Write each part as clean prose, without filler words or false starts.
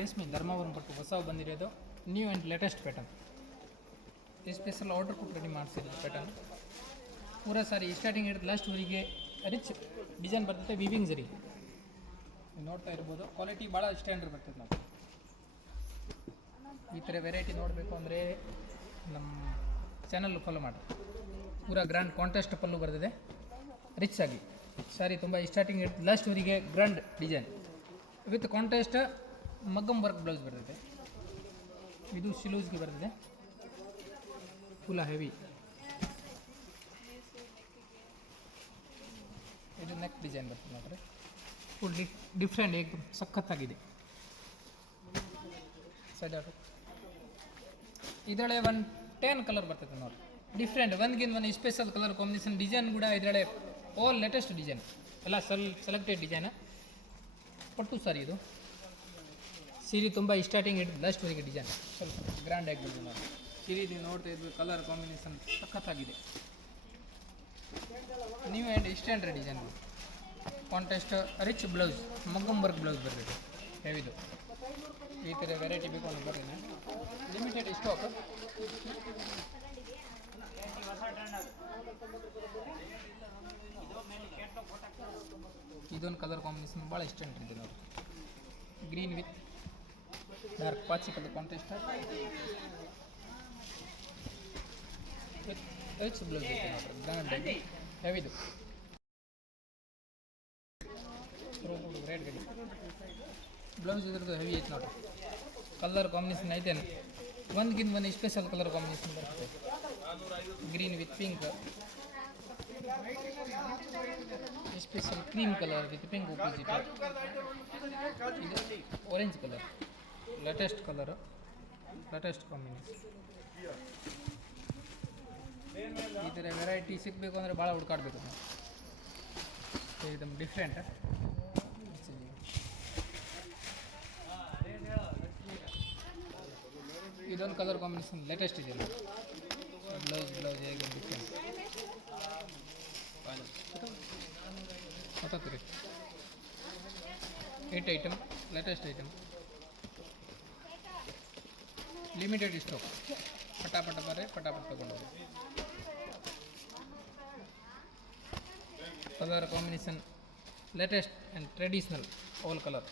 ರೇಷ್ಮೆ ಧರ್ಮವರಂ ಪಟ್ಟು ಹೊಸ ಬಂದಿರೋದು ನ್ಯೂ ಆ್ಯಂಡ್ ಲೇಟೆಸ್ಟ್ ಪ್ಯಾಟರ್ನ್. ಈ ಸ್ಪೆಷಲ್ ಆರ್ಡರ್ ಕೊಟ್ಟು ರೆಡಿ ಮಾಡಿಸಿರೋದು ಪ್ಯಾಟರ್ನ್. ಪೂರ ಸಾರಿ ಸ್ಟಾರ್ಟಿಂಗ್ ಹಿಡಿದು ಲಾಸ್ಟ್ವರೆಗೆ ರಿಚ್ ಡಿಸೈನ್ ಬರ್ತೈತೆ. ವಿವಿಂಗ್ ಜರಿ ನೋಡ್ತಾ ಇರ್ಬೋದು. ಕ್ವಾಲಿಟಿ ಭಾಳ ಸ್ಟ್ಯಾಂಡರ್ಡ್ ಬರ್ತದೆ. ನಾವು ಈ ಥರ ವೆರೈಟಿ ನೋಡಬೇಕು ಅಂದರೆ ನಮ್ಮ ಚಾನಲ್ ಫಾಲೋ ಮಾಡಿ. ಪೂರಾ ಗ್ರ್ಯಾಂಡ್ ಕಾಂಟ್ರಾಸ್ಟ್ ಪಲ್ಲು ಬರ್ತದೆ ರಿಚ್ ಆಗಿ. ಸಾರಿ ತುಂಬ ಸ್ಟಾರ್ಟಿಂಗ್ ಹಿಡಿದು ಲಾಸ್ಟ್ವರೆಗೆ grand design with contrast maggam work blouse ಬರ್ತದೆ. ಇದು ಶಿಲೂಸ್ಗೆ ಬರ್ತದೆ. Full heavy. ಇದು ನೆಕ್ ಡಿಸೈನ್ ಬರ್ತದೆ ನೋಡ್ರಿ. ಫುಲ್ ಡಿಫ್ರೆಂಟ್ ಏಕದಮ್ ಸಖತ್ತಾಗಿದೆ. ಸೈಡ್ ಆಟು ಇದರೊಳಗೆ 10 ಕಲರ್ ಬರ್ತದೆ ನೋಡಿ. ಡಿಫ್ರೆಂಟ್ ಒಂದ್ಗಿಂತ ಒಂದು ಸ್ಪೆಷಲ್ ಕಲರ್ ಕಾಂಬಿನೇಷನ್ ಡಿಸೈನ್ ಕೂಡ ಇದರೊಳಗೆ ಆಲ್ ಲೇಟೆಸ್ಟ್ ಡಿಸೈನ್ ಎಲ್ಲ ಸೆಲೆಕ್ಟೆಡ್ ಡಿಸೈನ್. ಪಟ್ಟು ಸಾರಿ ಇದು ಸೀರೆ ತುಂಬ ಸ್ಟಾರ್ಟಿಂಗ್ ಹಿಡಿದು ಲಾಸ್ಟ್ವರೆಗೆ ಡಿಸೈನ್ ಸ್ವಲ್ಪ ಗ್ರ್ಯಾಂಡ್ ಆಗಿ ಬರ್ತದೆ ನೋಡಿ. ಸೀರೆ ನೀವು ನೋಡ್ತಾ ಇದ್ವಿ ಕಲರ್ ಕಾಂಬಿನೇಷನ್ ಸಖತ್ತಾಗಿದೆ. New and standard design. Contrast rich blouse ಮಗ್ಗಮ್ work blouse ಬರ್ತದೆ ಹೆವಿದು. ಈ ಥರ ವೆರೈಟಿ ಬೇಕು ಅಂತ ಬರ್ತೀನಿ. Limited stock. ಇದೊಂದು ಕಲರ್ ಕಾಂಬಿನೇಷನ್ ಭಾಳ ಸ್ಟ್ಯಾಂಡರ್ಡ್ ಇದೆ ನೋಡಿ. ಗ್ರೀನ್ ವಿತ್ ಡಾರ್ಕ್ ಪಾಚಿ colour contrast with rich blouse ಇದೆ ನೋಡ್ರಿ. ಗ್ರ್ಯಾಂಡ್ ಆಗಿ ಹೆವಿದು. ರೇಟ್ ಗಡಿ ಬ್ಲೌಸ್ ಇದ್ರದ್ದು ಹೆವಿ ಐತೆ ನೋಡಿರಿ. ಕಲರ್ ಕಾಂಬಿನೇಷನ್ ಐತೆ ಒಂದ್ಗಿಂತ ಒಂದು ಸ್ಪೆಷಲ್ ಕಲರ್ ಕಾಂಬಿನೇಷನ್ ಬರ್ತದೆ. Green with pink, special cream colour with pink opposite. ಇದು orange colour latest colour, latest combination. ಈ ಥರ ವೆರೈಟಿ ಸಿಗಬೇಕು ಅಂದರೆ ಭಾಳ ಹುಡ್ಕಾಡ್ಬೇಕು ನಾವು. ಏಕದಮ್ ಡಿಫ್ರೆಂಟ್. ಇದೊಂದು ಕಲರ್ ಕಾಂಬಿನೇಷನ್ ಲೇಟೆಸ್ಟ್ ಇದೆ. ಬ್ಲೌಸ್ ಹೇಗೆ ಡಿಫ್ರೆಂಟ್ ಗೊತ್ತಾಗ್ತದೆ. 8 item latest item. Limited stock. ಪಟಾಪಟ ಬರ್ರೆ ಪಟಾಪಟ ತಗೊಂಡೋಗಿ. Colour combination latest and traditional all colour.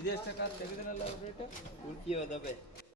ಇದೆಷ್ಟಕ್ಕ ತೆಗೆದಿರಲ್ಲ ರೇಟ್ ಉಳ್ಕಿಯೋದವೆ.